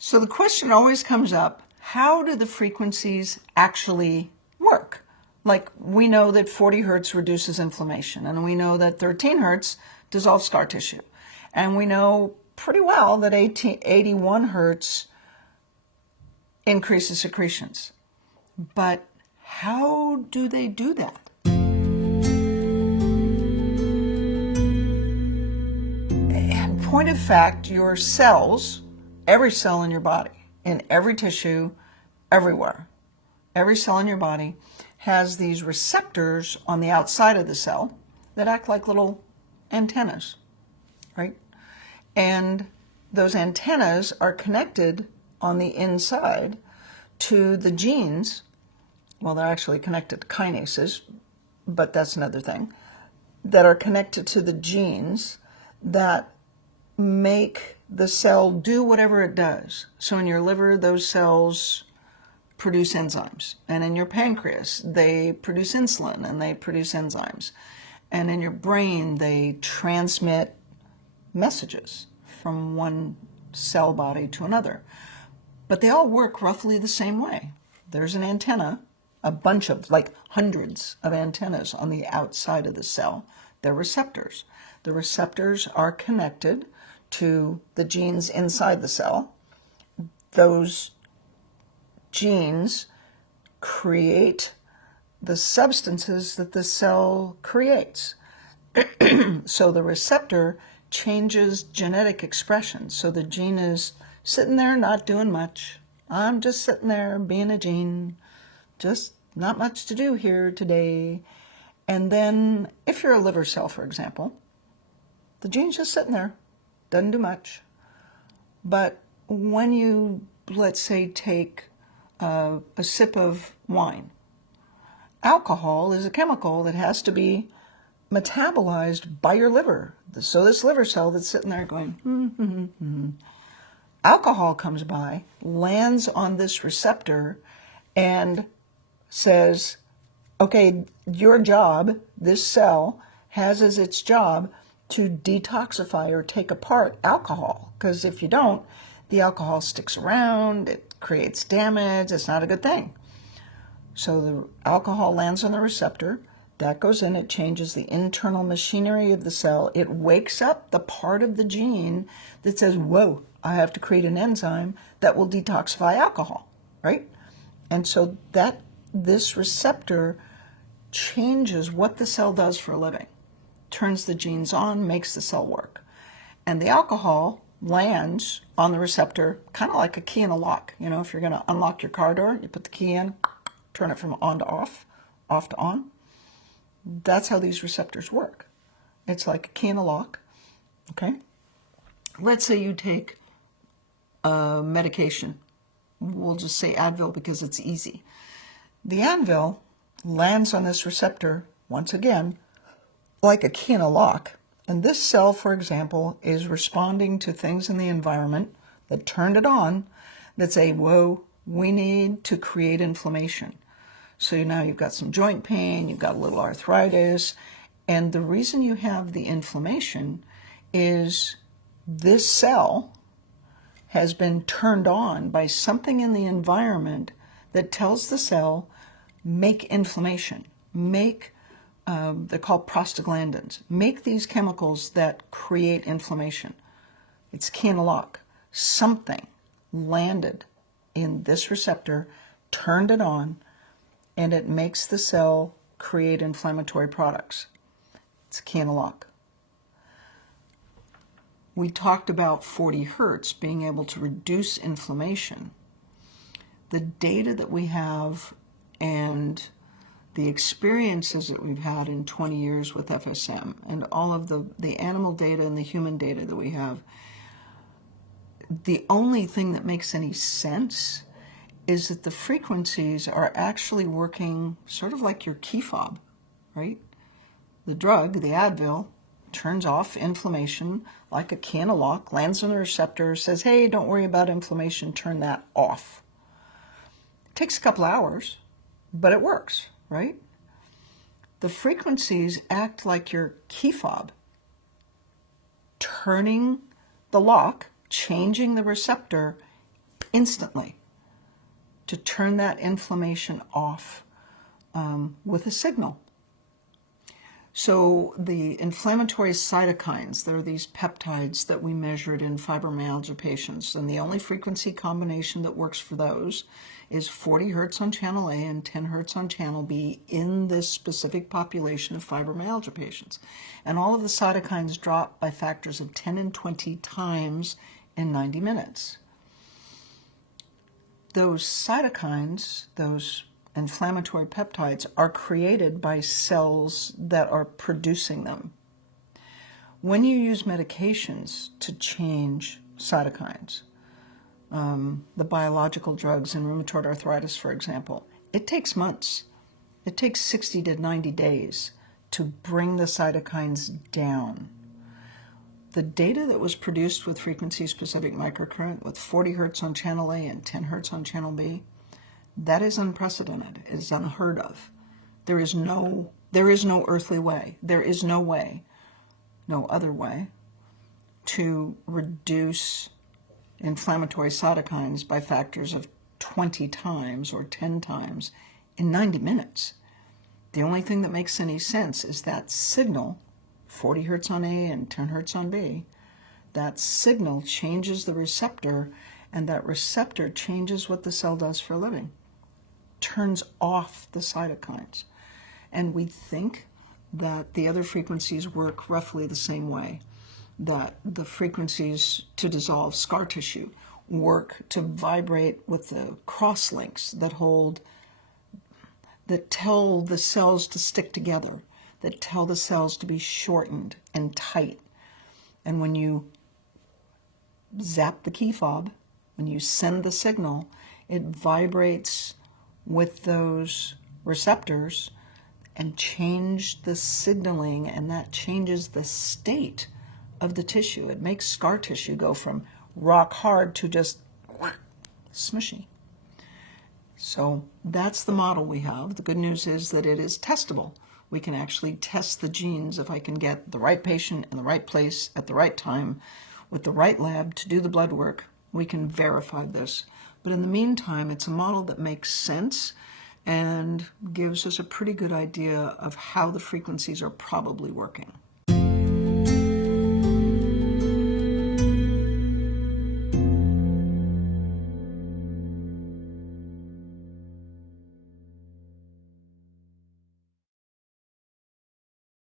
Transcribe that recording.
So the question always comes up, how do the frequencies actually work? Like, we know that 40 hertz reduces inflammation, and we know that 13 hertz dissolves scar tissue. And we know pretty well that 81 hertz increases secretions. But how do they do that? In point of fact, your cells, every cell in your body, in every tissue, everywhere, every cell in your body has these receptors on the outside of the cell that act like little antennas, right? And those antennas are connected on the inside to the genes. Well, they're actually connected to kinases, but that's another thing, that are connected to the genes that make the cell do whatever it does. So in your liver, those cells produce enzymes. And in your pancreas, they produce insulin and they produce enzymes. And in your brain, they transmit messages from one cell body to another. But they all work roughly the same way. There's an antenna, a bunch of, like hundreds of antennas on the outside of the cell. They're receptors. The receptors are connected to the genes inside the cell. Those genes create the substances that the cell creates. So the receptor changes genetic expression. So the gene is sitting there not doing much. I'm just sitting there being a gene, just not much to do here today. And then if you're a liver cell, for example, the gene's just sitting there, doesn't do much. But when you, let's say, take a sip of wine, alcohol is a chemical that has to be metabolized by your liver. So this liver cell that's sitting there going, alcohol comes by, lands on this receptor, and says, okay, your job, this cell, has as its job to detoxify or take apart alcohol. Because if you don't, the alcohol sticks around, it creates damage, it's not a good thing. So the alcohol lands on the receptor, that goes in, it changes the internal machinery of the cell, it wakes up the part of the gene that says, whoa, I have to create an enzyme that will detoxify alcohol, right? And so this receptor changes what the cell does for a living, turns the genes on, makes the cell work. And the alcohol lands on the receptor kind of like a key in a lock. You know, if you're going to unlock your car door, you put the key in, turn it from on to off, off to on. That's how these receptors work. It's like a key in a lock, okay? Let's say you take a medication. We'll just say Advil because it's easy. The Advil lands on this receptor, once again, like a key in a lock. And this cell, for example, is responding to things in the environment that turned it on that say, whoa, we need to create inflammation. So now you've got some joint pain, you've got a little arthritis, and the reason you have the inflammation is this cell has been turned on by something in the environment that tells the cell, make inflammation, they're called prostaglandins, make these chemicals that create inflammation. It's key in a lock. Something landed in this receptor, turned it on, and it makes the cell create inflammatory products. It's a key in a lock. We talked about 40 hertz being able to reduce inflammation. The data that we have and the experiences that we've had in 20 years with FSM and all of the animal data and the human data that we have, the only thing that makes any sense is that the frequencies are actually working sort of like your key fob, right? The drug, the Advil, turns off inflammation like a key in a lock, lands on the receptor, says, hey, don't worry about inflammation, turn that off. It takes a couple hours, but it works, right? The frequencies act like your key fob, turning the lock, changing the receptor instantly to turn that inflammation off with a signal. So the inflammatory cytokines, there are these peptides that we measured in fibromyalgia patients, and the only frequency combination that works for those is 40 hertz on channel A and 10 hertz on channel B in this specific population of fibromyalgia patients. And all of the cytokines drop by factors of 10 and 20 times in 90 minutes. Those cytokines, those inflammatory peptides, are created by cells that are producing them. When you use medications to change cytokines, the biological drugs in rheumatoid arthritis, for example, it takes months. It takes 60 to 90 days to bring the cytokines down. The data that was produced with frequency-specific microcurrent with 40 hertz on channel A and 10 hertz on channel B, that is unprecedented. It is unheard of. There is no earthly way. There is no way, no other way, to reduce inflammatory cytokines by factors of 20 times or 10 times in 90 minutes. The only thing that makes any sense is that signal, 40 hertz on A and 10 hertz on B, that signal changes the receptor, and that receptor changes what the cell does for a living. Turns off the cytokines. And we think that the other frequencies work roughly the same way, that the frequencies to dissolve scar tissue work to vibrate with the crosslinks that tell the cells to stick together, that tell the cells to be shortened and tight. And when you zap the key fob, when you send the signal, it vibrates with those receptors and change the signaling, and that changes the state of the tissue. It makes scar tissue go from rock hard to just smushy. So that's the model we have. The good news is that it is testable. We can actually test the genes. If I can get the right patient in the right place at the right time with the right lab to do the blood work, we can verify this. But in the meantime, it's a model that makes sense and gives us a pretty good idea of how the frequencies are probably working.